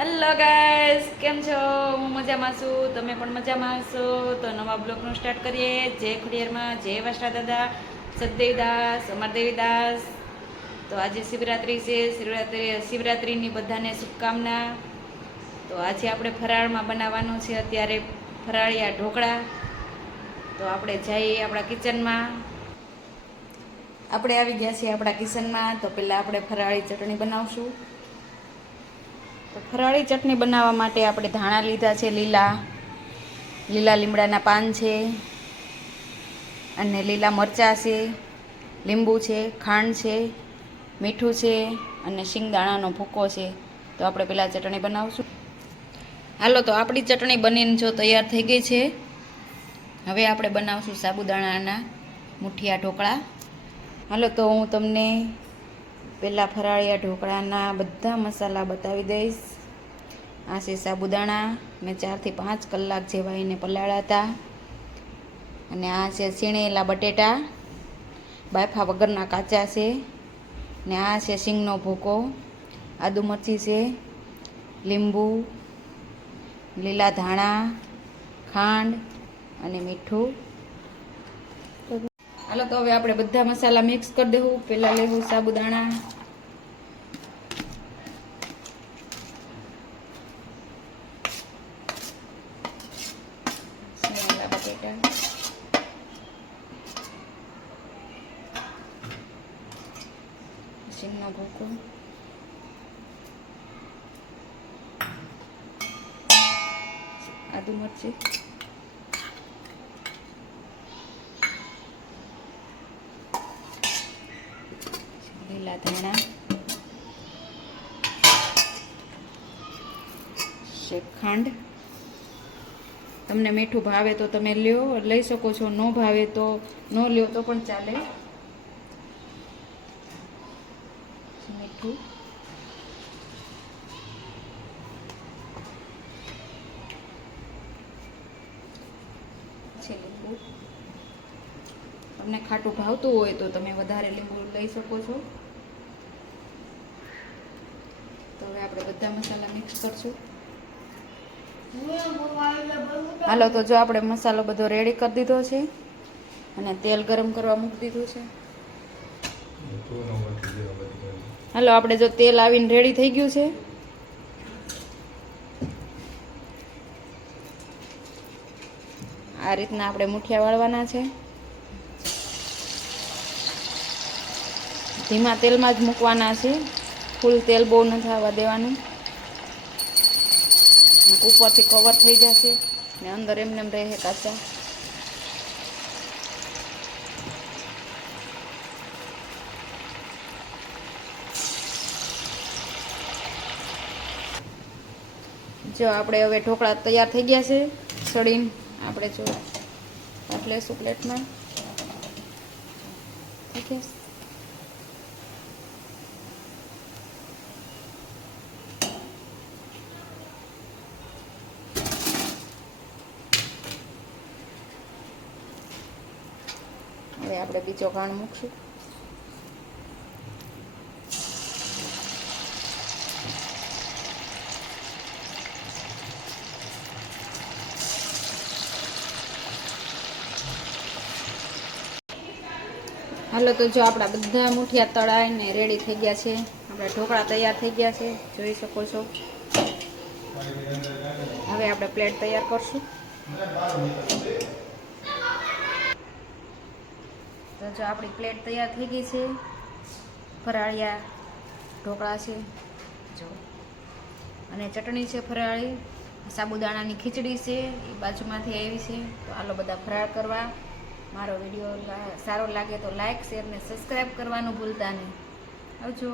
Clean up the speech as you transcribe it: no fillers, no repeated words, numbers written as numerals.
Hello guys, કેમ છો? હું મજામાં છું, તમે પણ મજામાં હશો. તો નવા બ્લોગનું સ્ટાર્ટ કરીએ. જય ખુડિયારમાં, જય વાસણા દાદા, સતદેવીદાસ, અમરદેવીદાસ. તો આજે શિવરાત્રિ છે. શિવરાત્રિની બધાને શુભકામના. તો આજે આપણે ફરાળમાં બનાવવાનું છે અત્યારે ફરાળિયા ઢોકળા. તો આપણે જઈએ આપણા કિચનમાં. આપણે આવી ગયા છીએ આપણા કિચનમાં. તો પહેલાં આપણે ફરાળી ચટણી બનાવશું. તો ફરાળી ચટણી બનાવવા માટે આપણે ધાણા લીધા છે, લીલા લીમડાના પાન છે, અને લીલા મરચાં છે, લીંબુ છે, ખાંડ છે, મીઠું છે, અને શિંગદાણાનો ભૂકો છે. તો આપણે પહેલાં ચટણી બનાવશું. હાલો, તો આપણી ચટણી બનીને જો તૈયાર થઈ ગઈ છે. હવે આપણે બનાવશું સાબુદાણાના મુઠિયા ઢોકળા. હાલો, તો હું તમને પહેલાં ફરાળિયા ઢોકળાના બધા મસાલા બતાવી દઈશ. આ છે સાબુદાણા, મેં 4 થી 5 કલાક જેવા એને પલાળ્યા હતા. અને આ છે છીણેલા બટેટા, બાફા વગરના કાચા છે. ને આ છે સિંગનો ભૂકો, આદુ મરચી છે, લીંબુ, લીલા ધાણા, ખાંડ અને મીઠું. હાલો, તો હવે આપણે બધા મસાલા મિક્સ કરી દેવું. પહેલાં લેવું સાબુદાણા, બટેટા, સિંગનો ભૂકો, આદુ મરચી, લીલા ધાણા, ખાંડ. તમને મીઠું ભાવે તો તમે લઈ શકો છો, ન ભાવે તો ન લ્યો તો પણ ચાલે. મીઠું, છે લીંબુ. તમને ખાટું ભાવતું હોય તો તમે વધારે લીંબુ લઈ શકો છો. તો હવે આપણે બધા મસાલા મિક્સ કરશું. હાલો, તો જો આપણે મસાલો બધો રેડી કરી દીધો છે અને તેલ ગરમ કરવા મૂકી દીધું છે. હાલો, આપણે જો તેલ આવીને રેડી થઈ ગયું છે. આ રીતના આપણે મુઠિયા વાળવાના છે. ધીમા તેલમાં જ મૂકવાના છે, ફૂલ તેલ બહુ નથી આવવા દેવાનું. ઉપરથી કવર થઈ જશે ને અંદર એમને એમ રહે કાચા. જો આપણે હવે ઢોકળા તૈયાર થઈ ગયા છે. સડીને આપણે જો કાઢ લઈશું પ્લેટમાં. થઈ ગયા. હવે આપણે બીજો ઘાણ મૂકશું. હાલો, તો જો આપણા બધા મુઠિયા તળાઈને રેડી થઈ ગયા છે. આપણા ઢોકળા તૈયાર થઈ ગયા છે, જોઈ શકો છો. હવે આપણે પ્લેટ તૈયાર કરશું. તો જો આપણી પ્લેટ તૈયાર થઈ ગઈ છે. ફરાળિયા ઢોકળા છે જો, અને ચટણી છે ફરાળી, સાબુદાણાની ખીચડી છે એ બાજુમાંથી આવી છે. તો આલો બધા ફરાળ કરવા. મારો વિડીયો સારો લાગે તો લાઈક, શેર ને સબસ્ક્રાઈબ કરવાનું ભૂલતા નહીં. આવજો.